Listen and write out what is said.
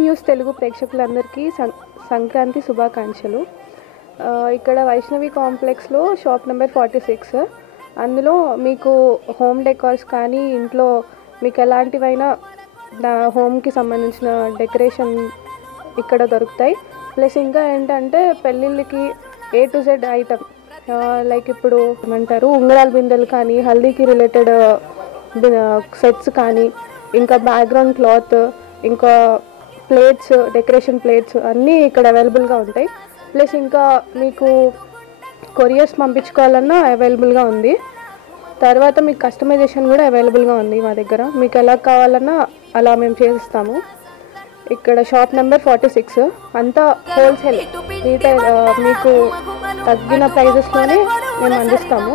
News Telugu ప్రేక్షకులందరికీ సంక్రాంతి శుభాకాంక్షలు. ఇక్కడ వైష్ణవి కాంప్లెక్స్లో షాప్ నెంబర్ 46. అందులో మీకు హోమ్ డెకార్స్ కానీ ఇంట్లో మీకు ఎలాంటివైనా హోమ్కి సంబంధించిన డెకరేషన్ ఇక్కడ దొరుకుతాయి. ప్లస్ ఇంకా ఏంటంటే పెళ్ళిళ్ళకి A to Z item like ఇప్పుడు ఏమంటారు ఉంగరాల బిందెలు కానీ హల్దీకి రిలేటెడ్ సెట్స్ కానీ ఇంకా బ్యాక్గ్రౌండ్ క్లాత్ ఇంకా ప్లేట్స్ డెకరేషన్ ప్లేట్స్ అన్నీ ఇక్కడ అవైలబుల్గా ఉంటాయి. ప్లస్ ఇంకా మీకు కొరియర్స్ పంపించుకోవాలన్నా అవైలబుల్గా ఉంది. తర్వాత మీకు కస్టమైజేషన్ కూడా అవైలబుల్గా ఉంది మా దగ్గర. మీకు ఎలా కావాలన్నా అలా మేము చేసిస్తాము. ఇక్కడ షాప్ నెంబర్ 46 అంతా హోల్సేల్ రీటైల్ మీకు తగ్గిన ప్రైజెస్లోనే మేము అందిస్తాము.